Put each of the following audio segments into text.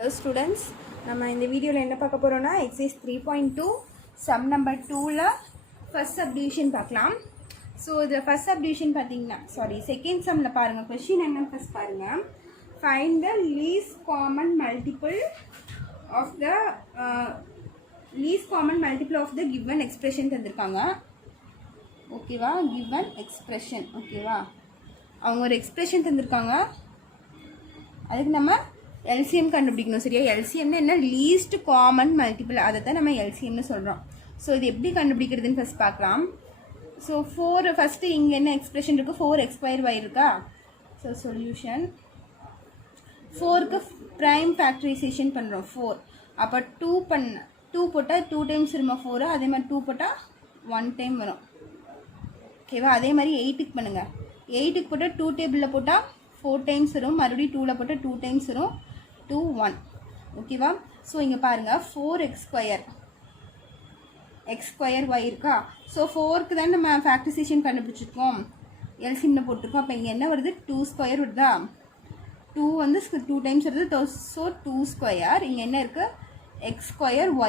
Hello students, நம்ம இந்த வீடியோவில் என்ன பார்க்க போகிறோம்னா எக்ஸைஸ் 3.2 சம் நம்பர் 2ல ஃபர்ஸ்ட் சப்டிவிஷன் பார்க்கலாம். ஸோ இதில் ஃபர்ஸ்ட் சப்டிவிஷன் பார்த்தீங்கன்னா செகண்ட் சம்மில் பாருங்கள். கொஷின் என்னன்னு ஃபர்ஸ்ட் பாருங்கள். Find the least common multiple of the given expression தந்திருக்காங்க. ஓகேவா, கிவன் எக்ஸ்பிரஷன். ஓகேவா, அவங்க ஒரு எக்ஸ்பிரஷன் தந்திருக்காங்க. அதுக்கு நம்ம எல்சிஎம் கண்டுபிடிக்கணும். சரியா, எல்சிஎம்னா என்ன? Least common multiple. அதை தான் நம்ம எல்சிஎம்னு சொல்கிறோம். ஸோ இது எப்படி கண்டுபிடிக்கிறதுன்னு ஃபஸ்ட் பார்க்கலாம். ஸோ 4 ஃபஸ்ட்டு இங்கே என்ன எக்ஸ்பிரஷன் இருக்குது? 4x² இருக்கா? ஸோ சொல்யூஷன் 4க்கு ப்ரைம் ஃபேக்டரைசேஷன் பண்ணுறோம். 4 அப்போ 2 போட்டால் 2 டைம்ஸ் வருமா 4. அதே மாதிரி 2 போட்டால் 1 டைம் வரும். ஓகேவா, அதே மாதிரி 8க்கு பண்ணுங்கள். 8க்கு போட்டால் 2 டேபிளில் போட்டால் 4 டைம்ஸ் வரும். மறுபடியும் 2ல் போட்டால் 2 டைம்ஸ் வரும். 2 1. ஓகேவா, ஸோ இங்கே பாருங்கள் 4x² y இருக்கா? ஸோ 4க்கு தான் நம்ம ஃபேக்டரைசேஷன் கண்டுபிடிச்சிருக்கோம், எல்சிஎம்ல போட்டிருக்கோம். அப்போ இங்கே என்ன வருது? 2² வருதா? 2 வந்து 2 டைம்ஸ் வருது. ஸோ 2². இங்கே என்ன இருக்குது? x²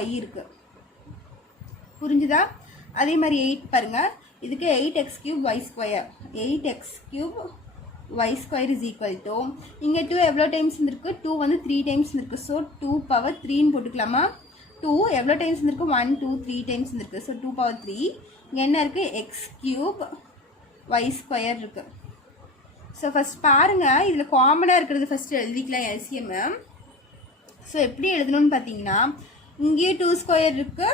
y இருக்குது. புரிஞ்சுதா? அதே மாதிரி 8 பாருங்கள். இதுக்கு 8x³ y². 8x³ y² is equal to இங்கே 2 எவ்வளோ டைம்ஸ் இருந்திருக்கு? 2 வந்து 3 டைம்ஸ் இருந்திருக்கு. ஸோ 2 power 3ன்னு போட்டுக்கலாமா? 2 எவ்வளோ டைம்ஸ் இருந்திருக்கு? 1 2 3 டைம்ஸ் இருந்திருக்கு. So 2 power 3. இங்கே என்ன இருக்குது? x³ y² இருக்குது. ஸோ ஃபஸ்ட் பாருங்கள், இதில் காமனாக இருக்கிறது ஃபஸ்ட்டு எழுதிக்கலாம் எல்சிஎம். ஸோ எப்படி எழுதணும்னு பார்த்தீங்கன்னா, இங்கேயும் 2² இருக்குது,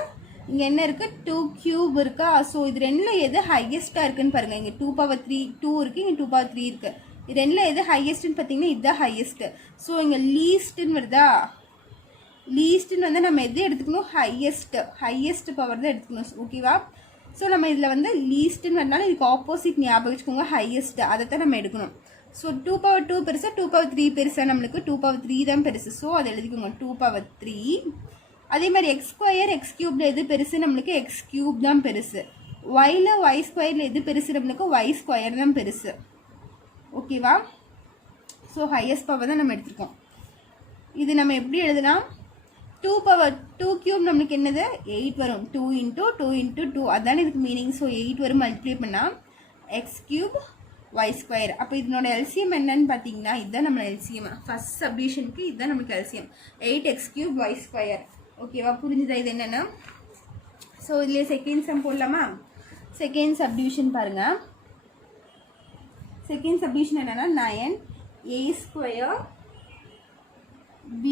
இங்கே என்ன இருக்குது? 2³ இருக்கா? ஸோ இது ரெண்டில் எது ஹையஸ்ட்டாக இருக்குன்னு பாருங்கள். இங்கே 2 power 3 2 இருக்குது, இங்கே 2 power 3 இருக்குது. இது ரெண்டில் எது ஹையஸ்ட்டுன்னு பார்த்தீங்கன்னா இதுதான் ஹையஸ்ட்டு. ஸோ இங்கே லீஸ்ட்டுன்னு வருதா? லீஸ்ட்டுன்னு வந்து நம்ம எது எடுத்துக்கணும்? ஹையஸ்ட் பவர் தான் எடுத்துக்கணும். ஓகேவா, ஸோ நம்ம இதில் வந்து லீஸ்ட்டுன்னு வரனால இதுக்கு ஆப்போசிட் ஞாபகம் வச்சுக்கோங்க, ஹையஸ்ட்டு. அதை தான் நம்ம எடுக்கணும். ஸோ 2 power 2 பெருசா 2 power 3 பெருசா? நம்மளுக்கு 2 power 3 தான் பெருசு. ஸோ அதை எழுதிக்கோங்க 2 power 3. அதே மாதிரி x² எது பெருசு? நம்மளுக்கு x³ தான் பெருசு. y² எது பெருசு? நம்மளுக்கு y² தான் பெருசு. ஓகேவா, ஸோ ஹையஸ்ட் பவர் தான் நம்ம எடுத்துருக்கோம். இது நம்ம எப்படி எழுதலாம்? 2 power 2³ நம்மளுக்கு என்னது? 8 வரும். 2 × 2 × 2 அதான இதுக்கு மீனிங். ஸோ 8 வரும். மல்டிப்ளை பண்ணால் x³ y². அப்போ இதனோட எல்சிஎம் என்னன்னு பார்த்தீங்கன்னா இதுதான் நம்ம எல்சிஎம். ஃபர்ஸ்ட் சப்டிவிஷனுக்கு இதுதான் நமக்கு எல்சிஎம், 8x³ y². ஓகேவா, புரிஞ்சுதா இது என்னென்னா? ஸோ இதுலேயே செகண்ட் சம் போடலாமா? செகண்ட் சப்டிவிஷன் பாருங்கள். செகண்ட் சப்டிவிஷன் என்னென்னா 9a² b²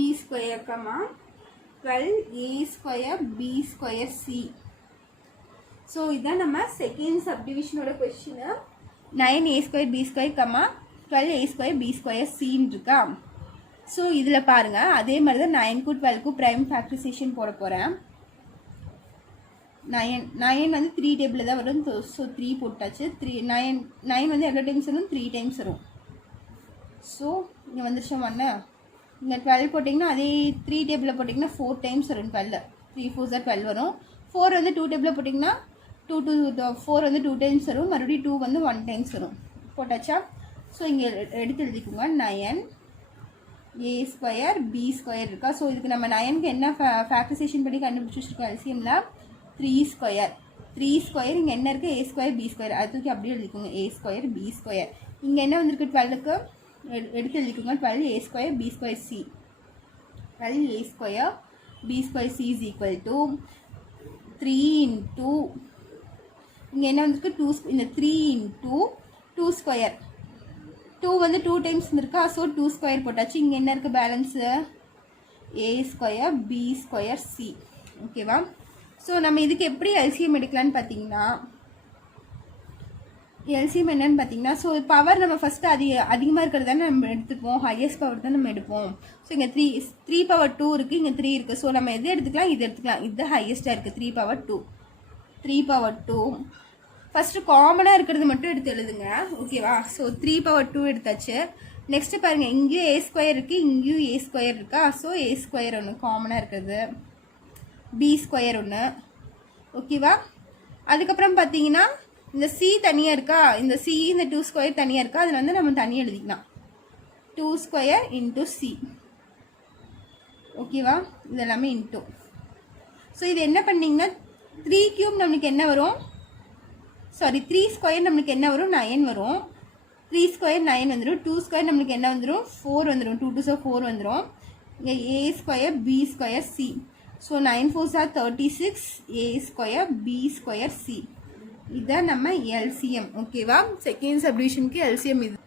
12a² b² c. So இதுதான் நம்ம second சப்டிவிஷனோட question. 9a² b² 12a² b² cன்னு இருக்கா? ஸோ இதில் பாருங்கள், அதே மாதிரி தான் 9க்கும் 12க்கும் ப்ரைம் ஃபேக்டரைசேஷன் போட போகிறேன். 9 வந்து 3 டேபிளில் தான் வரும். ஸோ 3 போட்டாச்சு. 9 வந்து எவ்வளோ டைம்ஸ் வரும்? 3 டைம்ஸ் வரும். ஸோ இங்கே வந்துருச்சா 1. இங்கே 12 போட்டிங்கன்னா அதே 3 டேபிளில் போட்டிங்கன்னா 4 டைம்ஸ் வரும். 12 3 4 12 வரும். 4 வந்து 2 டேபிளில் போட்டிங்கன்னா 4 வந்து 2 டைம்ஸ் வரும். மறுபடியும் 2 வந்து 1 டைம்ஸ் வரும். போட்டாச்சா? ஸோ இங்கே எடுத்து எழுதிக்கோங்க 9a² b² இருக்கா? ஸோ இதுக்கு நம்ம 9க்கு என்ன ஃபேக்டரைசேஷன் பண்ணி கண்டுபிடிச்சி வச்சுருக்கோம் எல்சிஎம்ல? 3². 3² இங்கே என்ன இருக்குது? a² b². அது தூக்கி அப்படியே எழுதிக்கோங்க a² b². இங்கே என்ன வந்திருக்கு? 12க்கு எடுத்து எழுதிக்கோங்க 12a² b² c. 12a² b² c is equal to 3 × இங்கே என்ன வந்திருக்கு? 2. இந்த 3 × 2². 2 வந்து 2 டைம்ஸ் இருக்கா? ஸோ 2² போட்டாச்சு. இங்கே என்ன இருக்குது பேலன்ஸு? a² b² c. ஓகேவா, ஸோ நம்ம இதுக்கு எப்படி எல்சிஎம் எடுக்கலான்னு பார்த்தீங்கன்னா, எல்சிஎம் என்னன்னு பார்த்தீங்கன்னா, ஸோ பவர் நம்ம ஃபஸ்ட்டு அதிகமாக இருக்கிறது தானே நம்ம எடுத்துப்போம், ஹையஸ்ட் பவர் தான் நம்ம எடுப்போம். ஸோ இங்கே 3 power 2 இருக்குது, இங்கே 3 இருக்குது. ஸோ நம்ம எது எடுத்துக்கலாம்? இது எடுத்துக்கலாம். இது ஹையஸ்ட்டாக இருக்குது 3 power 2. 3 power 2 ஃபஸ்ட்டு காமனாக இருக்கிறது மட்டும் எடுத்து எழுதுங்க. ஓகேவா, ஸோ 3 power 2 எடுத்தாச்சு. நெக்ஸ்ட்டு பாருங்கள், இங்கேயும் a² இருக்குது, இங்கேயும் a² இருக்கா? ஸோ a² ஒன்று காமனாக இருக்கிறது, b² ஒன்று. ஓகேவா, அதுக்கப்புறம் பார்த்தீங்கன்னா இந்த c தனியாக இருக்கா? இந்த c இந்த 2² தனியாக இருக்கா? அதில் வந்து நம்ம தனியாக எழுதிக்கலாம் 2² × c. ஓகேவா, இது எல்லாமே இன்ட்டு. ஸோ இது என்ன பண்ணிங்கன்னா 3 கியூப் நம்மளுக்கு என்ன வரும், சாரி 3 ஸ்கொயர் நம்மளுக்கு என்ன வரும், 9 வரும். 3 ஸ்கொயர் 9 வந்துடும். 2 ஸ்கொயர் நம்மளுக்கு என்ன வந்துடும், 4 வந்துடும். 2 2 4 வந்துடும். இங்கே a square b square c. So 9 4 are 36, a square b square c. இதுதான் நம்ம எல்சிஎம். ஓகேவா, செகண்ட் சப்டிவிஷனுக்கு எல்சிஎம் இது.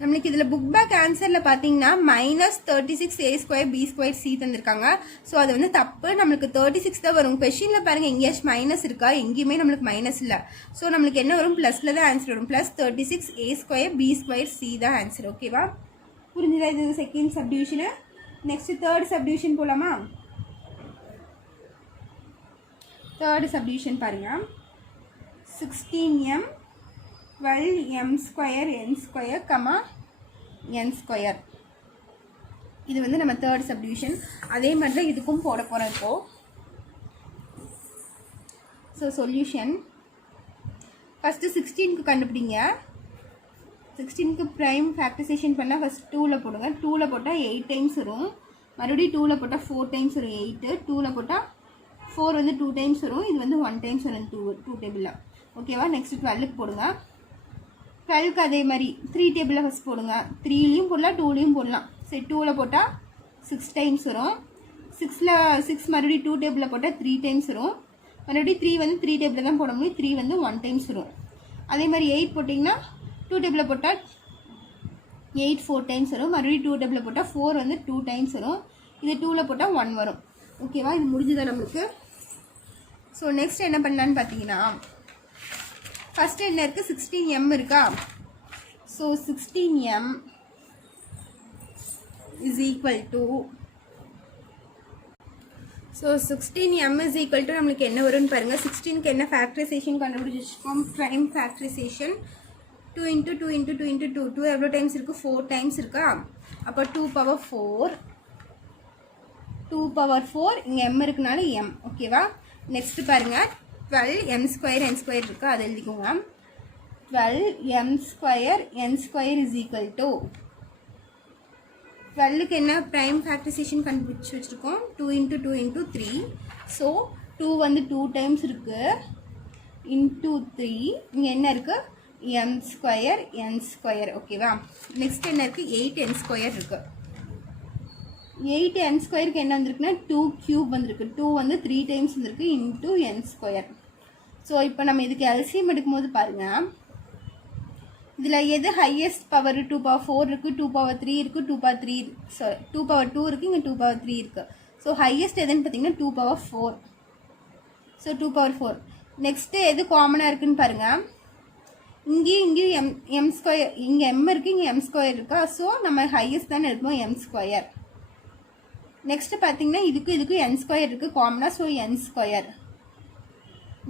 நம்மளுக்கு இதில் புக் பேக் ஆன்சரில் பார்த்தீங்கன்னா -36 a square b square c தந்திருக்காங்க. ஸோ அது வந்து தப்பு. நம்மளுக்கு 36 தான் வரும். கொஷினில் பாருங்கள் எங்கேயாச்சும் மைனஸ் இருக்கா, எங்கேயுமே நம்மளுக்கு மைனஸ் இல்லை. ஸோ நம்மளுக்கு என்ன வரும், ப்ளஸில் தான் ஆன்சர் வரும். +36 a square b square c தான் ஆன்சர். ஓகேவா, புரிஞ்சுதா? இது செகண்ட் சப்டிவிஷனு. நெக்ஸ்ட் தேர்ட் சப்டிவிஷன் போகலாமா? தேர்ட் சப்டிவிஷன் பாருங்கள். 16m 12m square n square comma n square. இது வந்து நம்ம தேர்ட் சப்டிவிஷன். அதே மாதிரி தான் இதுக்கும் போட போகிறோம் இப்போது. ஸோ சொல்யூஷன் ஃபஸ்ட்டு 16க்கு கண்டுபிடிங்க. 16க்கு ப்ரைம் ஃபேக்டரைசேஷன் பண்ணால் ஃபஸ்ட் 2ல் போடுங்க. 2ல் போட்டால் 8 டைம்ஸ் வரும். மறுபடியும் 2ல் போட்டால் 4 டைம்ஸ் வரும் 8. 2ல் போட்டால் 4 வந்து 2 டைம்ஸ் வரும். இது வந்து 1 டைம்ஸ் வரும் 2 டேபிளில். ஓகேவா, நெக்ஸ்ட் 12க்கு போடுங்க. 12க்கு அதே மாதிரி 3 டேபிளில் ஃபஸ்ட் போடுங்க. 3லையும் போடலாம் 2லையும் போடலாம். சரி, 2ல் போட்டால் 6 டைம்ஸ் வரும். 6 மறுபடியும் 2 டேபிளில் போட்டால் 3 டைம்ஸ் வரும். மறுபடியும் 3 வந்து 3 டேபிளில் தான் போட முடியும். 3 வந்து 1 டைம்ஸ் வரும். அதே மாதிரி 8 போட்டிங்கன்னா 2 டேபிளில் போட்டால் 8 4 டைம்ஸ் வரும். மறுபடியும் 2 டேபிளில் போட்டால் 4 வந்து 2 டைம்ஸ் வரும். இது 2ல் போட்டால் 1 வரும். ஓகேவா, இது முடிஞ்சுதான் நம்மளுக்கு. ஸோ நெக்ஸ்ட் என்ன பண்ணலான்னு பார்த்தீங்கன்னா, ஃபஸ்ட்டு என்ன இருக்குது, 16m இருக்கா. So 16m is equal to, so 16m is equal to நம்மளுக்கு என்ன வரும்னு பாருங்கள். 16க்கு என்ன ஃபேக்டரைசேஷன் கண்டுபிடிச்சிருக்கோம், ப்ரைம் ஃபேக்டரைசேஷன். 2 × 2 × 2 × 2 2 எவ்வளோ டைம்ஸ் இருக்குது, 4 டைம்ஸ் இருக்கா. அப்போ 2 பவர் 4, 2 பவர் 4, இங்கே m இருக்குனால m. ஓகேவா, நெக்ஸ்ட்டு பாருங்கள் 12m ஸ்கொயர் n ஸ்கொயர் இருக்குது, அதை எழுதிக்கோங்க. 12m square n square is equal to 12க்கு என்ன ப்ரைம் ஃபேக்டரைசேஷன் கண்டுபிடிச்சி வச்சுருக்கோம், 2 × 2 × 3. ஸோ 2 வந்து 2 டைம்ஸ் இருக்குது இன்ட்டு 3. இங்கே என்ன இருக்குது, m ஸ்கொயர் n ஸ்கொயர். ஓகேவா, நெக்ஸ்ட் என்ன இருக்குது, 8n ஸ்கொயர் இருக்குது. 8n ஸ்கொயருக்கு என்ன வந்திருக்குன்னா 2 கியூப் வந்திருக்கு. 2 வந்து 3 டைம்ஸ் வந்திருக்கு இன்ட்டு n ஸ்கொயர். ஸோ இப்போ நம்ம இதுக்கு எல்சிஎம் எடுக்கும்போது பாருங்கள், இதில் எது ஹையஸ்ட் பவர், 2 பவர் 4 இருக்குது, 2 பவர் 3 இருக்குது, 2 பவர் 3 சாரி 2 பவர் 2 இருக்குது, இங்கே 2 பவர் 3 இருக்குது. ஸோ ஹையஸ்ட் எதுன்னு பார்த்தீங்கன்னா 2 பவர் 4. So 2 power 4. நெக்ஸ்ட்டு எது காமனாக இருக்குதுன்னு பாருங்கள். இங்கேயும் எம் ஸ்கொயர், இங்கே m இருக்குது, இங்கே m ஸ்கொயர் இருக்கா. ஸோ நம்ம ஹையஸ்ட் தானே எடுப்போம், m ஸ்கொயர். நெக்ஸ்ட்டு பார்த்தீங்கன்னா இதுக்கும் n ஸ்கொயர் இருக்குது காமனாக. So n square.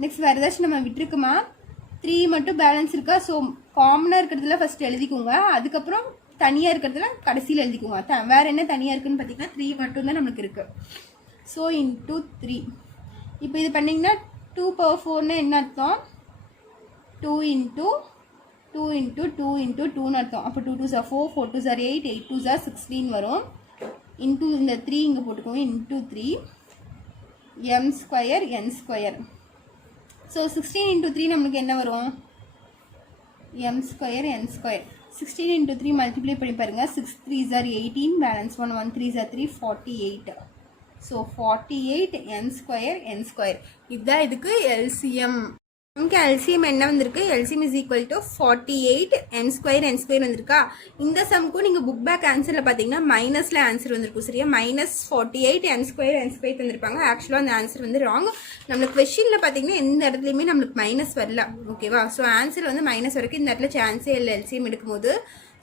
நெக்ஸ்ட் வேறு ஏதாச்சும் நம்ம விட்டுருக்குமா, 3 மட்டும் பேலன்ஸ் இருக்கா. ஸோ காமனாக இருக்கிறதுல ஃபஸ்ட்டு எழுதிக்கோங்க, அதுக்கப்புறம் தனியாக இருக்கிறதுல கடைசியில் எழுதிக்கோங்க. வேறு என்ன தனியாக இருக்குதுன்னு பார்த்தீங்கன்னா 3 மட்டும்தான் நம்மளுக்கு இருக்குது. So into 3. இப்போ இது பண்ணிங்கன்னா 2 பவர் 4ன்னு என்ன அர்த்தம், 2 × 2 × 2 × 2ன்னு அர்த்தம். அப்போ 2 2 4, 4 2 8, 8 2 16 வரும். இன்ட்டு இந்த 3 இங்கே போட்டுக்கோங்க, into 3 m square n square. So 16 × 3 நம்மளுக்கு என்ன வரும், m square n square. 16 × 3 multiply பண்ணி பாருங்கள். 6 3s are 18, balance 1 1 3s are 3, 48. So 48 m square n square. இதுதான் இதுக்கு எல்சிஎம். நமக்கு எல்சிஎம் என்ன வந்திருக்கு, LCM is equal to 48 n square n square வந்திருக்கா. இந்த சம்க்கும் நீங்கள் புக் பேக் ஆன்சரில் பார்த்தீங்கன்னா மைனஸில் ஆன்சர் வந்திருக்கும். சரியா, -48 n ஸ்கொயர் n ஸ்கொயர் தந்திருப்பாங்க. ஆக்சுவலாக அந்த ஆன்சர் வந்து ராங். நம்மளுக்கு கொஷினில் பார்த்தீங்கன்னா எந்த இடத்துலையுமே நம்மளுக்கு மைனஸ் வரல. ஓகேவா, ஸோ ஆன்சர் வந்து மைனஸ் வரைக்கும் இந்த இடத்துல சான்ஸே இல்லை எல்சிஎம் எடுக்கும்போது.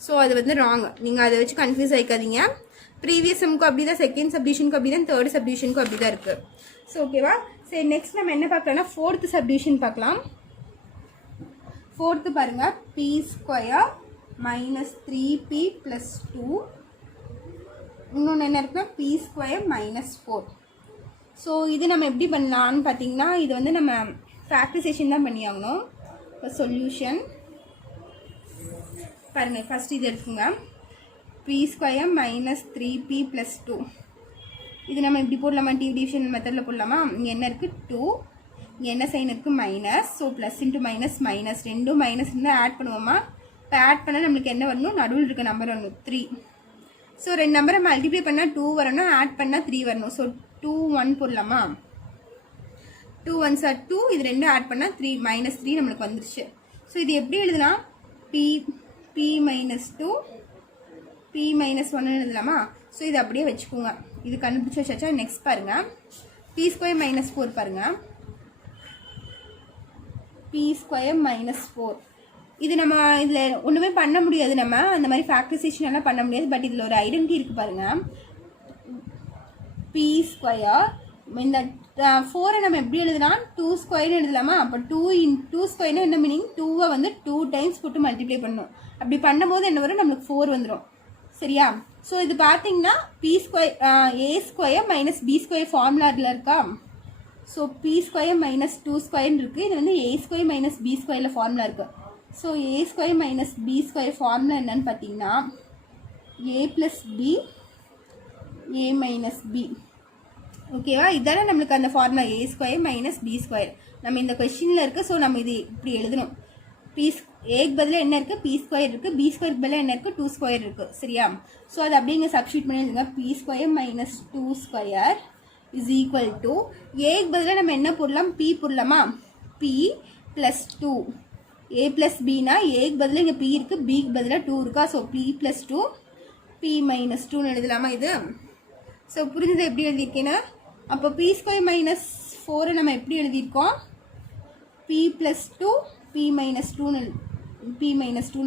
ஸோ அது வந்து ராங். நீங்கள் அதை வச்சு கன்ஃபியூஸ் ஆகிக்காதீங்க. ப்ரீவியஸ் சம்க்கும் அப்படி தான், செகண்ட் சப்டிவிஷனுக்கும் அப்படி தான், தேர்ட் சப்டிவிஷனுக்கும் அப்படி தான் இருக்குது. ஸோ ஓகேவா, சரி நெக்ஸ்ட் நம்ம என்ன பார்க்கலாம்னா ஃபோர்த்து சப்டிவிஷன் பார்க்கலாம். ஃபோர்த்து பாருங்கள், p ஸ்கொயர் -3p + 2. இன்னொன்று என்ன இருக்குன்னா p ஸ்கொயர் -4. ஸோ இது நம்ம எப்படி பண்ணலான்னு பார்த்தீங்கன்னா, இது வந்து நம்ம ஃபேக்டரைசேஷன் தான் பண்ணி ஆகணும். இப்போ சொல்யூஷன் பாருங்கள், ஃபஸ்ட் இது எடுத்துங்க. p square -3p + 2. இது நம்ம இப்படி போடலாமா, டிவிஷன் மெத்தடில் போடலாமா. இங்கே என்ன இருக்குது 2, இங்கே என்ன சைன் இருக்குது minus. So plus into minus minus, ரெண்டும் மைனஸ் இருந்தால் ஆட் பண்ணுவோமா. இப்போ ஆட் பண்ணால் நம்மளுக்கு என்ன வரணும், நடுவில் இருக்க நம்பர் வரணும் 3. ஸோ 2 நம்பரை மல்டிப்ளை பண்ணால் 2 வரணும், ஆட் பண்ணால் 3 வரணும். ஸோ 2 1 போடலாமா. 2 1s are 2, இது 2 ஆட் பண்ணால் 3 -3 நம்மளுக்கு வந்துருச்சு. ஸோ இது எப்படி எழுதலாம், p மைனஸ் 2 p மைனஸ் 1 எழுதலாமா. ஸோ இது அப்படியே வச்சுக்கோங்க, இது கண்டுபிடிச்சி வச்சாச்சா. நெக்ஸ்ட் பாருங்கள், p² - 4 பாருங்கள், p² - 4. இது நம்ம இதில் ஒன்றுமே பண்ண முடியாது, நம்ம அந்த மாதிரி ஃபேக்டரைசேஷன் எல்லாம் பண்ண முடியாது. பட் இதில் ஒரு ஐடென்டிட்டி இருக்குது பாருங்கள், p². இந்த 4 நம்ம எப்படி எழுதலாம், 2² எழுதலாமா. அப்போ 2² என்ன மீனிங், 2 வந்து 2 டைம்ஸ் போட்டு மல்டிப்ளை பண்ணணும். அப்படி பண்ணும்போது என்ன வரும், நம்மளுக்கு 4 வந்துடும். சரியா. ஸோ இது பார்த்தீங்கன்னா a² - b² ஃபார்முலாவில் இருக்கா. ஸோ p² - 2² இருக்குது. இது வந்து a² - b² ஃபார்முலா இருக்குது. ஸோ a² - b² ஃபார்முலா என்னன்னு பார்த்தீங்கன்னா a + b a - b. ஓகேவா. இதானே நம்மளுக்கு அந்த ஃபார்முலா a² - b². நம்ம இந்த கொஸ்டினில் இருக்குது. ஸோ நம்ம இது இப்படி எழுதணும். ஏக்கு பதிலாக என்ன இருக்குது, p² இருக்குது. b² பதிலாக என்ன இருக்குது, 2² இருக்குது. சரியா. ஸோ அது அப்படியே இங்கே சப்ஸ்டியூட் பண்ணி எழுதுங்க. p² - 2² இஸ் ஈக்குவல் டு ஏக்கு பதிலாக நம்ம என்ன போடலாம், p போடலாமா. p + 2 a + bனா ஏக்கு பதிலாக இங்கே p இருக்குது, bக்கு பதிலாக 2 இருக்கா. ஸோ p + 2 p - 2ன்னு எழுதலாமா இது. ஸோ புரிஞ்சதை எப்படி எழுதியிருக்கேன்னா, அப்போ p² - 4 நம்ம எப்படி எழுதியிருக்கோம், p + 2 p - 2ன்னு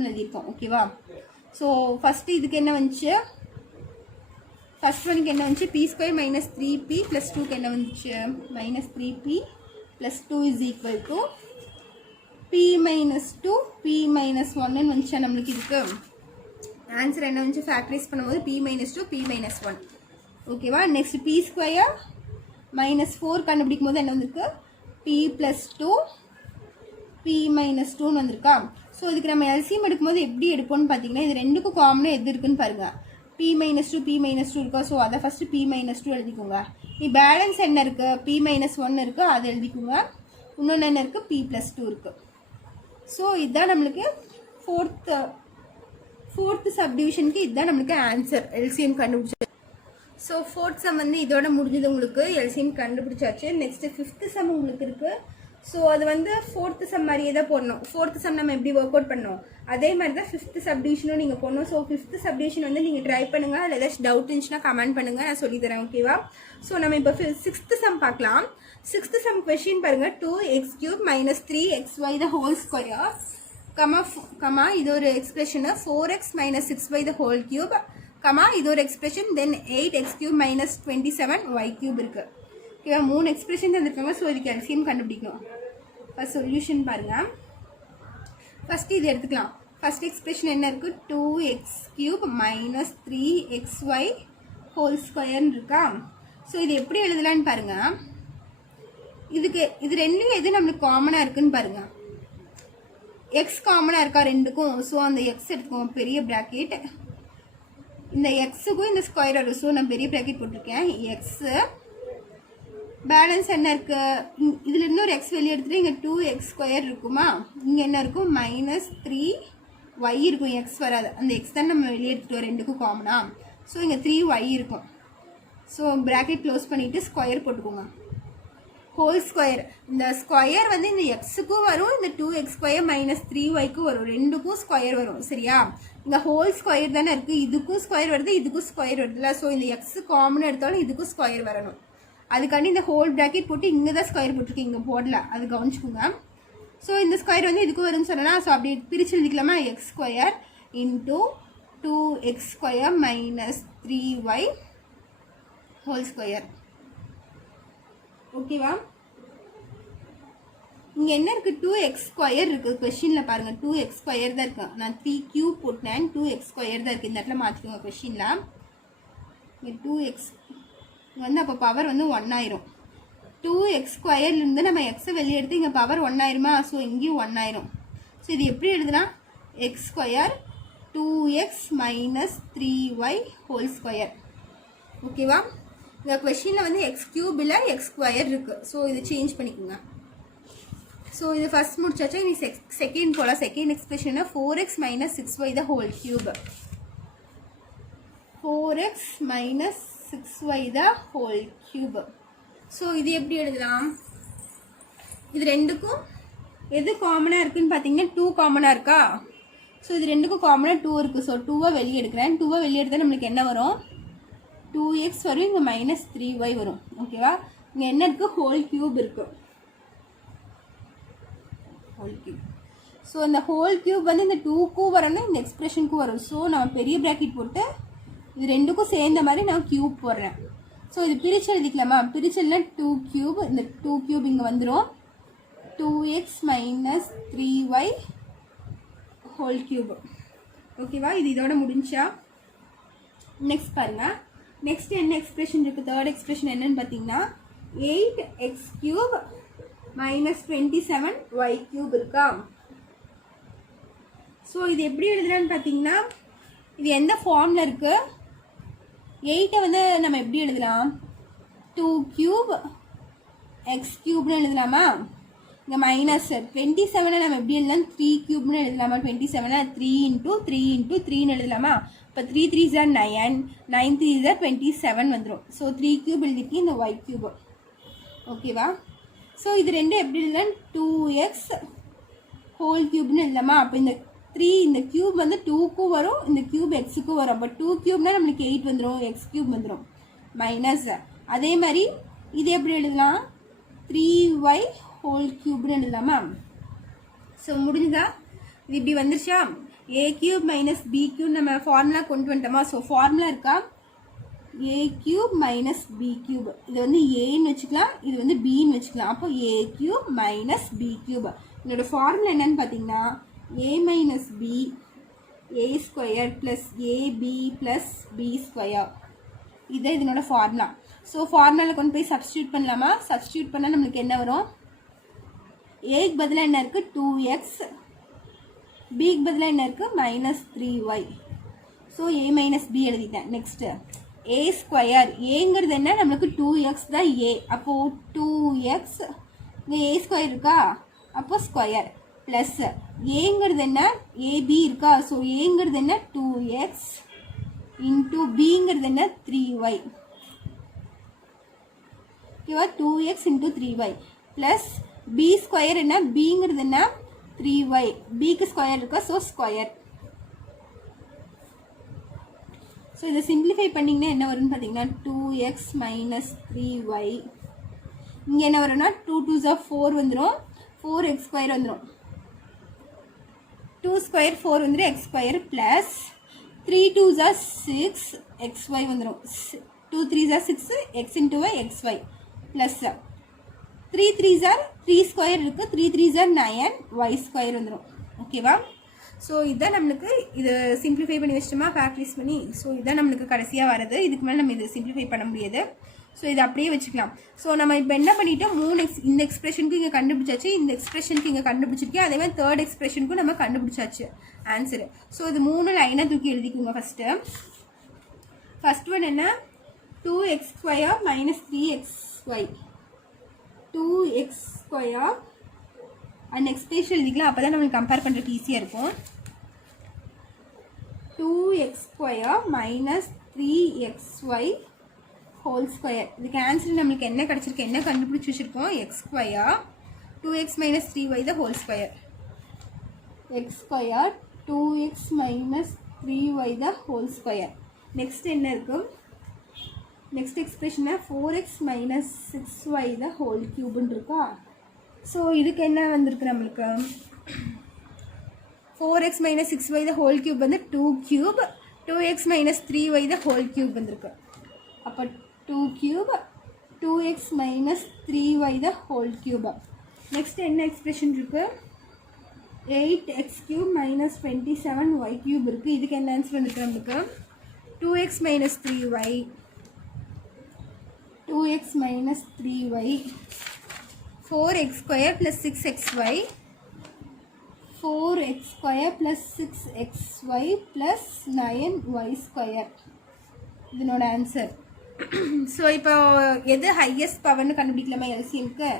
எழுதியிருக்கோம். ஓகேவா. ஸோ ஃபஸ்ட்டு இதுக்கு என்ன வந்துச்சு, ஃபஸ்ட் ஒனுக்கு என்ன வந்துச்சு, p² - 3p + 2க்கு என்ன வந்துச்சு, -3p + 2 is equal to p - 2 p - 1ன்னு வந்துச்சா நம்மளுக்கு. இதுக்கு ஆன்சர் என்ன வந்துச்சு, ஃபேக்டரைஸ் பண்ணும்போது p - 2 p - 1. ஓகேவா. நெக்ஸ்ட் p² - 4 கண்டுபிடிக்கும் போது என்ன வந்திருக்கு, p + 2 p - 2ன்னு வந்திருக்கா. ஸோ இதுக்கு நம்ம எல்சிஎம் எடுக்கும்போது எப்படி எடுப்போம்னு பார்த்தீங்கன்னா, இது ரெண்டுக்கும் காமனாக எது இருக்குன்னு பாருங்கள், p - 2 p - 2 இருக்கா. ஸோ அதை ஃபஸ்ட்டு p - 2 எழுதிக்கோங்க. பேலன்ஸ் என்ன இருக்குது, p - 1 இருக்குது, அதை எழுதிக்கோங்க. இன்னொன்று என்ன இருக்குது, p + 2 இருக்குது. ஸோ இதுதான் நம்மளுக்கு ஃபோர்த்து சப்டிவிஷனுக்கு இதுதான் நம்மளுக்கு ஆன்சர், எல்சிஎம் கண்டுபிடிச்சது. ஸோ 4th சம் வந்து இதோட முடிஞ்சது, உங்களுக்கு எல்சிஎம் கண்டுபிடிச்சாச்சு. நெக்ஸ்ட்டு 5th சம் உங்களுக்கு இருக்குது. ஸோ அது வந்து 4th சம் மாதிரியே தான் போடணும். 4th சம் நம்ம எப்படி ஒர்க் அவுட் பண்ணோம், அதே மாதிரி தான் 5th சப்டிவிஷனும் நீங்கள் போடணும். ஸோ 5th சப்டிவிஷன் வந்து நீங்கள் ட்ரை பண்ணுங்கள். அதில் ஏதாச்சும் டவுட் இருந்துச்சுன்னா கமெண்ட் பண்ணுங்கள், நான் சொல்லித்தரேன். ஓகேவா. ஸோ நம்ம இப்போ 6th சம் பார்க்கலாம். 6th சம் கொஸ்டின் பாருங்கள், 2x³ - 3xy the whole square, comma இது ஒரு expression 4x - 6y the whole cube, comma இது ஒரு எக்ஸ்பிரஷன், தென் 8x³ - 27y³ இருக்குது. ஓகேவா. 3 எக்ஸ்பிரஷன் தந்துருக்காங்க. ஸோ இதுக்கு எல்சிஎம் கண்டுபிடிக்கணும். ஃபஸ்ட் சொல்யூஷன் பாருங்கள். ஃபஸ்ட்டு இது எடுத்துக்கலாம். ஃபஸ்ட் எக்ஸ்பிரஷன் என்ன இருக்குது, 2x³ - 3xy ஹோல் ஸ்கொயர்னு இருக்கா. ஸோ இது எப்படி எழுதலான்னு பாருங்கள். இது ரெண்டும் எது நம்மளுக்கு காமனாக இருக்குன்னு பாருங்கள். எக்ஸ் காமனாக இருக்கா ரெண்டுக்கும். ஸோ அந்த எக்ஸ் எடுத்துக்கோங்க, பெரிய ப்ராக்கெட். இந்த எக்ஸுக்கும் இந்த ஸ்கொயர் வரும். ஸோ நான் பெரிய ப்ராக்கெட் போட்டிருக்கேன். எக்ஸு பேலன்ஸ் என்ன இருக்குது, இதுலேருந்து ஒரு எக்ஸ் வெளியே எடுத்துகிட்டு இங்கே 2x² இருக்குமா. இங்கே என்ன இருக்கும், -3y இருக்கும். எக்ஸ் வராது, அந்த எக்ஸ் தான் நம்ம வெளியே எடுத்துகிட்டு ரெண்டுக்கும் காமனா. ஸோ இங்கே 3y இருக்கும். ஸோ ப்ராக்கெட் க்ளோஸ் பண்ணிவிட்டு ஸ்கொயர் போட்டுக்கோங்க. ஹோல் ஸ்கொயர், இந்த ஸ்கொயர் வந்து இந்த எக்ஸுக்கும் வரும், இந்த 2x² - 3yக்கும் வரும், ரெண்டுக்கும் ஸ்கொயர் வரும். சரியா. இந்த ஹோல் ஸ்கொயர் தானே இருக்குது, இதுக்கும் ஸ்கொயர் வருது, இதுக்கும் ஸ்கொயர் வருதுல்ல. ஸோ இந்த எக்ஸ் காமன் எடுத்தாலும் இதுக்கும் ஸ்கொயர் வரணும். அதுக்காண்டி இந்த ஹோல் ப்ராக்கெட் போட்டு இங்கே தான் ஸ்கொயர் போட்டிருக்கேன், இங்கே போடல, அது கவனிச்சுக்கோங்க. ஸோ இந்த ஸ்கொயர் வந்து இதுக்கும் வரும்னு சொல்லலாம். ஸோ அப்படி பிரித்து எழுதிக்கலாமா, x² × 2x² - 3y whole square. ஓகேவா. இங்கே என்ன இருக்குது, 2x² இருக்குது. கொஷினில் பாருங்கள், 2x² தான் இருக்குது. நான் 3³ போட்டேன், 2x² தான் இருக்குது. இந்த இடத்துல மாற்றிக்கோங்க கொஷினில். இங்கே 2x வந்து அப்போ பவர் வந்து 1 ஆயிரும். 2x² நம்ம எக்ஸை வெளியே எடுத்து இங்கே பவர் 1 ஆயிருமா. ஸோ இங்கேயும் 1 ஆயிரும். ஸோ இது எப்படி எழுதுனா, x² 2x - 3y whole square. ஓகேவா. இந்த கொஷினில் வந்து எக்ஸ் கியூப் இல்லை எக்ஸ் ஸ்கொயர் இருக்குது. ஸோ இதை சேஞ்ச் பண்ணிக்கோங்க. ஸோ இது ஃபஸ்ட் முடிச்சாச்சா, இனி செகண்ட் போகலாம். செகண்ட் எக்ஸ்பிரஷன்னா 4x minus 6y the whole cube. 4x minus 6y the whole cube. So இது எப்படி எழுதலாம்? இது ரெண்டுக்கும் எது காமனாக இருக்குதுன்னு பார்த்தீங்கன்னா 2 காமனாக இருக்கா? ஸோ இது ரெண்டுக்கும் காமனாக 2 இருக்குது. ஸோ 2-வை வெளியே எடுக்கிறேன். 2-வை வெளியே எடுத்தால் நம்மளுக்கு என்ன வரும்? 2x வரும். இங்கே மைனஸ் 3y வரும். ஓகேவா? இங்கே என்ன இருக்குது? ஹோல் கியூப் இருக்குது. Whole cube. ஸோ இந்த ஹோல் கியூப் வந்து இந்த 2க்கும் வரணும், இந்த எக்ஸ்பிரஷனுக்கும் வரும். ஸோ நம்ம பெரிய ப்ராக்கெட் போட்டு இது ரெண்டுக்கும் சேர்ந்த மாதிரி நான் கியூப் போடுறேன். ஸோ இது பிரித்து எழுதிக்கலாமா? பிரிச்சல்னா 2 கியூப், இந்த 2 கியூப் இங்கே வந்துடும். 2x minus 3y whole cube. ஓகேவா? இது இதோட முடிஞ்சா? நெக்ஸ்ட் பாருங்கள். நெக்ஸ்ட் என்ன எக்ஸ்பிரஷன் இருக்குது? தேர்ட் எக்ஸ்பிரஷன் என்னன்னு பார்த்தீங்கன்னா 8x cube minus 27y cube இருக்கா? ஸோ இது எப்படி எழுதுறான்னு பார்த்தீங்கன்னா, இது எந்த ஃபார்மில் இருக்குது? 8-ஐ வந்து நம்ம எப்படி எழுதலாம்? 2 கியூப் எக்ஸ் கியூப்னு எழுதலாமா? இங்கே மைனஸ் 27-ஐ நம்ம எப்படி எழுதலாம்? 3 கியூப்னு எழுதலாமா? 27-ஐ 3 இன்ட்டு 3 இன்ட்டு 3ன்னு எழுதலாமா? இப்போ 3 3s are 9, 9 3s are 27 வந்துடும். ஸோ 3 கியூப் எழுதிட்டு இந்த ஒய் கியூப். ஓகேவா? ஸோ இது ரெண்டு எப்படி எழுதலாம்? 2x ஹோல் கியூப்னு எழுதலாமா? அப்போ இந்த 3 இந்த கியூப் வந்து 2க்கும் வரும், இந்த கியூப் எக்ஸுக்கும் வரும். அப்போ 2 கியூப்னா நம்மளுக்கு 8 வந்துடும், எக்ஸ் கியூப் வந்துடும். மைனஸ் அதே மாதிரி இது எப்படி எழுதலாம்? 3y ஹோல் கியூப்னு எழுதலாமா? ஸோ முடிஞ்சுதா? இது இப்படி வந்துருச்சா? a cube minus b cube நம்ம ஃபார்முலா கொண்டு வந்துட்டோமா? ஸோ ஃபார்முலா இருக்கா? a cube minus b cube. இது வந்து ஏன்னு வச்சுக்கலாம், இது வந்து பின்னு வச்சுக்கலாம். அப்போ a cube minus b cube. என்னோட ஃபார்முலா என்னன்னு பார்த்தீங்கன்னா a minus b a square plus ab plus b square. இது இதனோட ஃபார்முலா. ஸோ ஃபார்முலாவில் கொண்டு போய் சப்ஸ்டியூட் பண்ணலாமா? சப்ஸ்டியூட் பண்ணால் நம்மளுக்கு என்ன வரும்? ஏக்கு பதிலாக என்ன இருக்குது? 2x. பிக்கு பதிலாக என்ன இருக்குது? Minus 3y. So a minus b எழுதிட்டேன். Next a square. ஏங்கிறது என்ன? நம்மளுக்கு 2x தான் a. அப்போது 2x இங்கே a ஸ்கொயர் இருக்கா? அப்போ ஸ்கொயர் ப்ளஸ் ஏங்கிறது என்ன? ab இருக்கா? ஸோ ஏங்கிறது என்ன? 2x இன்ட்டு பிங்கிறது என்ன? 3y. ஓகேவா? 2x into 3y plus b square என்ன? பிங்கிறது என்ன? 3y. பிக்கு ஸ்கொயர் இருக்கா? So square. ஸோ இதை சிம்பிளிஃபை பண்ணிங்கன்னா என்ன வரும்னு பார்த்தீங்கன்னா 2x மைனஸ் 3y. இங்கே என்ன வரும்னா 2 2s are 4 வந்துடும், 4x ஸ்கொயர் வந்துடும். 2 ஸ்கொயர் 4 வந்துடும், x square plus 3 2s are 6 xy வந்துடும். 2 3s are 6 x into y xy plus 3 3s are 3 square இருக்குது, 3 3s are 9 y ஸ்கொயர் வந்துடும். ஓகேவா? ஸோ இதான் நம்மளுக்கு இது சிம்பிளிஃபை பண்ணி வச்சிட்டோமா ஃபேக்டரைஸ் பண்ணி. ஸோ இதான் நம்மளுக்கு கடைசியாக வரது. இதுக்கு மேலே நம்ம இது சிம்பிளிஃபை பண்ண முடியாது. ஸோ இதை அப்படியே வச்சுக்கலாம். ஸோ நம்ம இப்போ என்ன பண்ணிட்டோம்? இந்த எக்ஸ்பிரஷனுக்கு இங்கே கண்டுபிடிச்சாச்சு, இந்த எக்ஸ்பிரஷனுக்கு இங்கே கண்டுபிடிச்சிருக்கேன், அதே மாதிரி தேர்ட் எக்ஸ்பிரஷனுக்கும் நம்ம கண்டுபிடிச்சாச்சு ஆன்சரு. ஸோ இது 3 லைனாக தூக்கி எழுதிக்குங்க. ஃபஸ்ட் ஒன் என்ன? 2x square minus 3xy. 2x square and expression எழுதிக்கலாம். அப்போ தான் நம்மளுக்கு கம்பேர் பண்ணுறதுக்கு ஈஸியாக இருக்கும். 2x square minus 3xy whole square. இதுக்கு ஆன்சர் நம்மளுக்கு என்ன கிடச்சிருக்கு? என்ன கண்டுபிடிச்சி வச்சுருக்கோம்? X square 2x minus 3y the whole square. X square 2x minus 3y the whole square. Next என்ன இருக்கும்? நெக்ஸ்ட் எக்ஸ்பிரஷனை 4x minus 6y the whole கியூப்னு இருக்கா? ஸோ இதுக்கு என்ன வந்திருக்கு நம்மளுக்கு? 4x minus 6y the whole cube வந்து 2 கியூப், 2x மைனஸ் 3y த whole cube வந்திருக்கு. அப்போ 2 கியூப் 2x மைனஸ் 3y த ஹோல் கியூப். நெக்ஸ்ட் என்ன எக்ஸ்பிரஷன் இருக்குது? 8x cube minus 27y cube இருக்குது. இதுக்கு என்ன ஆன்சர் வந்திருக்கு நம்மளுக்கு? 2x minus 3y, 2x minus 3y, 4x square plus 6xy, 4x square plus 6xy plus 9y square. இதனோட answer. So இப்போ எது ஹையஸ்ட் பவர்னு கண்டுபிடிக்கலாமா எல்சிஎம்க்கு?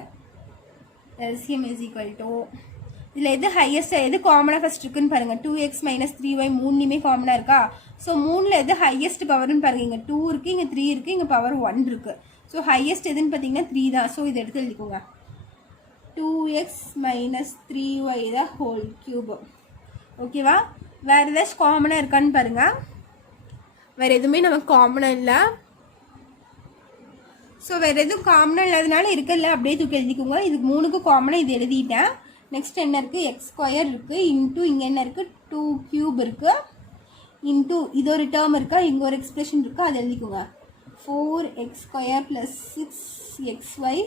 எல்சிஎம் இஸ் ஈக்குவல் டு இதில் எது ஹையஸ்ட்டாக எது காமனாக ஃபஸ்ட் இருக்குன்னு பாருங்கள். 2x - 3y மூணுலேயுமே காமனாக இருக்கா? ஸோ மூணில் எது ஹையஸ்ட் பவர்னு பாருங்கள். இங்கே 2 இருக்குது, இங்கே 3 இருக்குது, இங்கே பவர் 1 இருக்குது. ஸோ ஹையஸ்ட் எதுன்னு பார்த்தீங்கன்னா 3 தான். ஸோ இதை எடுத்து எழுதிக்கோங்க. 2x - 3y த ஹோல் கியூப். ஓகேவா? வேறு ஏதாச்சும் காமனாக இருக்கான்னு பாருங்கள். வேறு எதுவுமே நமக்கு காமனாக இல்லை. ஸோ வேறு எதுவும் காமனாக இல்லாதனால இருக்கல அப்படியே தூக்கி எழுதிக்கோங்க. இதுக்கு 3க்கும் காமனாக இது எழுதிட்டேன். நெக்ஸ்ட் என்ன இருக்குது? x² இருக்குது. இன்ட்டு இங்கே என்ன இருக்குது? 2³ இருக்குது. இன்ட்டு இது ஒரு டேர்ம் இருக்கா, இங்கே ஒரு எக்ஸ்பிரஷன் இருக்கா, அது எழுதிக்கோங்க. 4x² + 6xy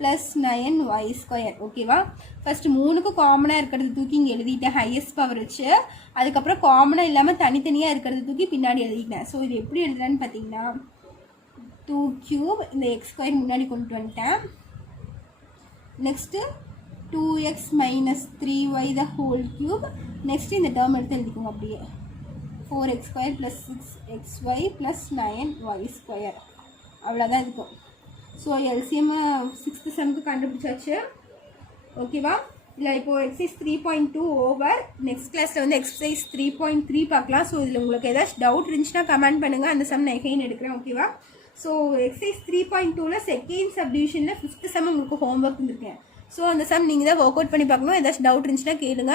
+ 9y². ஓகேவா? ஃபஸ்ட்டு 3க்கும் காமனாக இருக்கிறது தூக்கி இங்கே எழுதிட்டேன் ஹையஸ்ட் பவர் வச்சு. அதுக்கப்புறம் காமனாக இல்லாமல் தனித்தனியாக இருக்கிறது தூக்கி பின்னாடி எழுதிட்டேன். ஸோ இது எப்படி எழுதுறேன்னு பார்த்தீங்கன்னா 2³ இந்த x² முன்னாடி கொண்டு வந்துட்டேன். நெக்ஸ்ட்டு 2x - 3y த ஹோல் கியூப். நெக்ஸ்ட்டு இந்த டேர்ம் எடுத்து எழுதிக்கோங்க அப்படியே. 4x² + 6xy + 9y². அவ்வளோதான் இருக்கும். ஸோ எல்சிஎம் 6th செம்க்கு கண்டுபிடிச்சாச்சு. ஓகேவா? இல்லை இப்போது எக்ஸசைஸ் 3.2 ஓவர். நெக்ஸ்ட் கிளாஸில் வந்து எக்ஸசைஸ் 3.3 பார்க்கலாம். ஸோ இதில் உங்களுக்கு ஏதாச்சும் டவுட் இருந்துச்சுன்னா கமெண்ட் பண்ணுங்கள். அந்த சம் நான் எகைன் எடுக்கிறேன். ஓகேவா? ஸோ எக்ஸசைஸ் 3.2ல் செகண்ட் சப்டிவிஷனில் 5th செம் உங்களுக்கு ஹோம்ஒர்க் இருந்திருக்கேன். ஸோ அந்த சம் நீங்கள் தான் ஒர்க் அவுட் பண்ணி பார்க்கணும். ஏதாச்சும் டவுட் இருந்துச்சுன்னா கேளுங்க.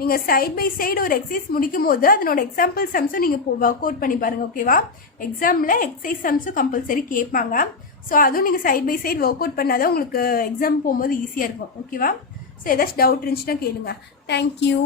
நீங்கள் சைட் பை சைடு ஒரு எக்ஸசைஸ் முடிக்கும் போது அதனோட எக்ஸாம்பிள் சம்ஸும் நீங்கள் இப்போ ஒர்க் அவுட் பண்ணி பாருங்கள். ஓகேவா? எக்ஸாமில் எக்ஸசைஸ் சம்ஸும் கம்பல்சரி கேட்பாங்க. ஸோ அதுவும் நீங்கள் side by side work out பண்ணாதான் உங்களுக்கு எக்ஸாம் போகும்போது ஈஸியாக இருக்கும். ஓகேவா? ஸோ ஏதாச்சும் டவுட் இருந்துச்சுன்னா கேளுங்க. தேங்க்யூ.